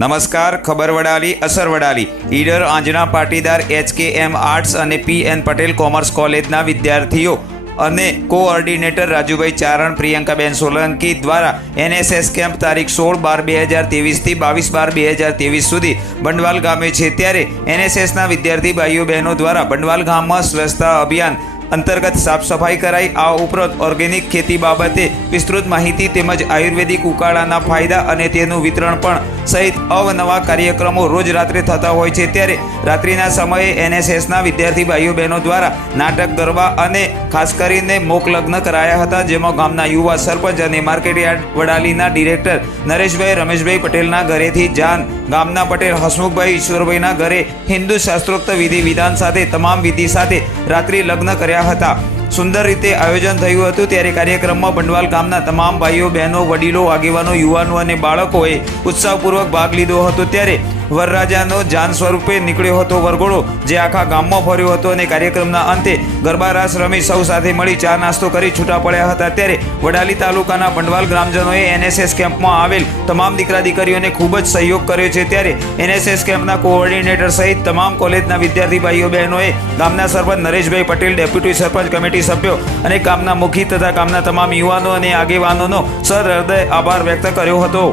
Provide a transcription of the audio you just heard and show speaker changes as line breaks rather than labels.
નમસ્કાર, ખબર વડાલી, અસર Vadali. Idar Anjana Patidar HK M arts અને પી એન પટેલ કોમર્સ કોલેજના વિદ્યાર્થીઓ અને કોઓર્ડિનેટર રાજુભાઈ ચારણ, પ્રિયંકાબેન સોલંકી દ્વારા એનએસએસ કેમ્પ તારીખ સોળ બાર બે હજાર ત્રેવીસથી બાવીસ બાર બે હજાર ત્રેવીસ સુધી બંડવાલ ગામે છે. ત્યારે એનએસએસના વિદ્યાર્થી ભાઈઓ બહેનો દ્વારા બંડવાલ ગામમાં સ્વચ્છતા અભિયાન અંતર્ગત સાફ સફાઈ કરાઈ. આ ઉપરાંત ઓર્ગેનિક ખેતી બાબતે વિસ્તૃત માહિતી તેમજ આયુર્વેદિક ઉકાળાના ફાયદા અને તેનું વિતરણ પણ સહિત અવનવા કાર્યક્રમો રોજ રાત્રે થતા હોય છે. ત્યારે રાત્રિના સમયે એનએસએસના વિદ્યાર્થી ભાઈઓ બહેનો દ્વારા નાટક, ગરબા અને ખાસ કરીને મોક લગ્ન કરાયા હતા. જેમાં ગામના યુવા સરપંચ અને માર્કેટયાર્ડ વડાલીના ડિરેક્ટર નરેશભાઈ, રમેશભાઈ પટેલના ઘરેથી જાન, ગામના પટેલ, હસમુખભાઈ ઈશ્વરભાઈના ઘરે હિન્દુ શાસ્ત્રોક્ત વિધિ વિધાન સાથે, તમામ વિધિ સાથે રાત્રિ લગ્ન કર્યા હતા. સુંદર રીતે આયોજન થયું હતું ત્યારે કાર્યક્રમમાં બંડવાલ ગામના તમામ ભાઈઓ, બહેનો, વડીલો, આગેવાનો, યુવાનો અને બાળકોએ ઉત્સાહપૂર્વક ભાગ લીધો હતો ત્યારે વરરાજાનો જાન સ્વરૂપે નીકળ્યો હતો વરઘોડો, જે આખા ગામમાં ફર્યો હતો અને કાર્યક્રમના અંતે ગરબા રાસ રમી સૌ સાથે મળી ચા નાસ્તો કરી છૂટા પડ્યા હતા. ત્યારે વડાલી તાલુકાના બંડવાલ ગ્રામજનોએ એનએસએસ કેમ્પમાં આવેલ તમામ દીકરા દીકરીઓને ખૂબ જ સહયોગ કર્યો છે. ત્યારે એનએસએસ કેમ્પના કોઓર્ડિનેટર સહિત તમામ કોલેજના વિદ્યાર્થી ભાઈઓ બહેનોએ ગામના સરપંચ નરેશભાઈ પટેલ, ડેપ્યુટી સરપંચ, કમિટી સભ્યો અને ગામના મુખી તથા ગામના તમામ યુવાનો અને આગેવાનોનો સરહૃદય આભાર વ્યક્ત કર્યો હતો.